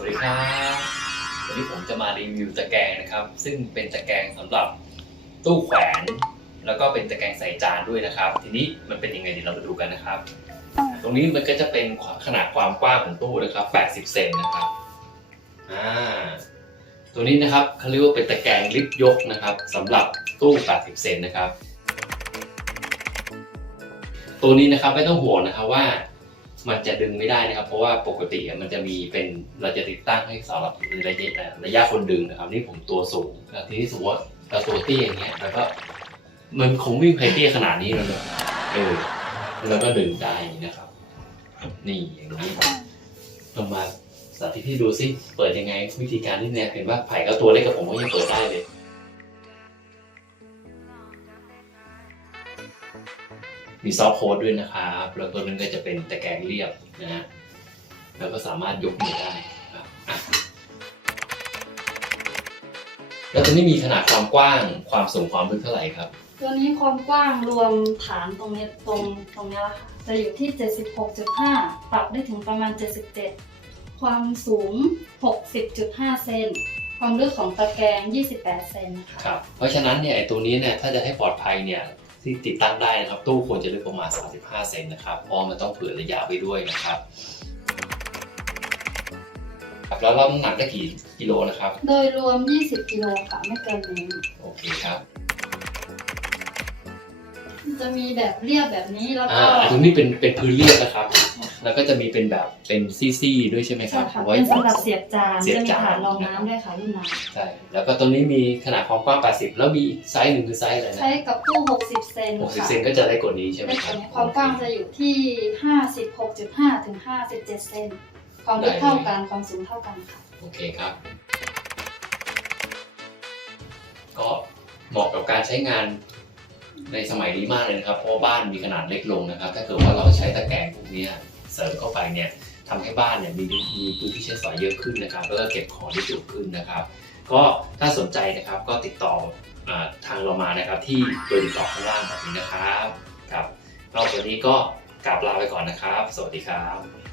วัสดีครับวันนี้ผมจะมารีวิวตะแกรงนะครับ ซึ่งเป็นตะแกรงสำหรับตู้แขวน แล้วก็เป็นตะแกรงใส่จานด้วยนะครับ ทีนี้มันเป็นยังไงเดี๋ยวเรามาดูกันนะครับ ตรงนี้มันก็จะเป็นขนาดความกว้างของตู้นะครับ 80 เซนนะครับอ่าตัวนี้นะครับเขาเรียกว่าเป็นตะแกรงลิฟต์ยกนะครับสำหรับตู้ 80 เซนนะครับ ตัวนี้นะครับไม่ต้องห่วงนะครับว่า มันจะดึงไม่ได้นะครับ เพราะว่าปกติมันจะมีเป็นเราจะติดตั้งให้สำหรับระยะระยะคนดึงนะครับ นี่ผมตัวสูงทีนี้สมมติว่าเราตัวเตี้ยอย่างเงี้ยแล้วก็มันคงไม่มีใครเตี้ยขนาดนี้แล้วเนอะเออแล้วก็ดึงได้นะครับ นี่อย่างนี้ลงมาสาธิตให้ดูซิเปิดยังไง วิธีการที่เนี่ยเห็นว่าไผ่ก็ตัวเล็กกับผมก็ยังเปิดได้เลย มีซอฟต์โค้ดด้วยนะครับแล้วตัวนั้นก็จะเป็นตะแกรงเรียบนะฮะแล้วก็สามารถยกมือได้ครับอะแล้วตัวนี้มีขนาดความกว้างความสูงความลึกเท่าไหร่ครับ ตัวนี้ความกว้างรวมฐานตรงนี้ตรงตรงนี้ละค่ะจะอยู่ที่ 76.5 ปรับได้ถึงประมาณ 77 ความสูง 60.5 เซนความลึกของตะแกรง 28 เซนนะคะครับเพราะฉะนั้นเนี่ยไอ้ตัวนี้เนี่ยถ้าจะให้ปลอดภัยเนี่ย ที่ติดตั้งได้นะครับ ตู้ควรจะลึกประมาณ 35 เซนนะครับเพราะมันต้องเผื่อระยะไว้ด้วยนะครับครับแล้วเราน้ำหนักได้กี่กิโลนะครับ โดยรวม 20 กิโลค่ะ ไม่เกินนี้ โอเคครับ จะมีแบบเรียบแบบนี้แล้วอ่า ก็ ตรงนี้เป็นเป็นพื้นเรียบนะครับ แล้วก็จะมีเป็นแบบเป็นซี่ๆด้วยใช่ไหมคใช่รับค่ะไว้เป็นสำหรับเสียบจานเสียบจะมีจานฐานรองน้ำด้วยค่ะรุ่นน้ใช่แล้วก็ตรงนี้มีขนาดความกว้าง 80 แล้วมีอีกไซส์หนึ่งคือไซส์อะไรำนะใช้กับตู้ 60 เซน60ค่ะเซนก็จะได้กว่านี้ใช่ไหมได้คตัรัวบนี้ความกว้างจะอยู่ที่ 56.5 ถึง 57 เซนความลึกเท่ากันความสูงเท่ากันค่ะ โอเคครับ ก็เหมาะกับการใช้งานในสมัยนี้มากเลยนะครับ เพราะว่าบ้านมีขนาดเล็กลงนะครับ ถ้าเกิดว่าเราใช้ตะแกรงพวกเนี้ยเส ริมเข้าไปเนี่ยทำให้บ้านเนี่ยมีมีพื้นที่ใช้สอยเยอะขึ้นนะครับ แล้วก็เก็บของได้จุขึ้นนะครับ ก็ถ้าสนใจนะครับก็ติดต่ออทางเรามานะครับ ที่เบอร์ติดต่อข้างล่างแบบนี้นะครับครับนอกจากนี้ก็กลับลาไปก่อนนะครับ สวัสดีครับ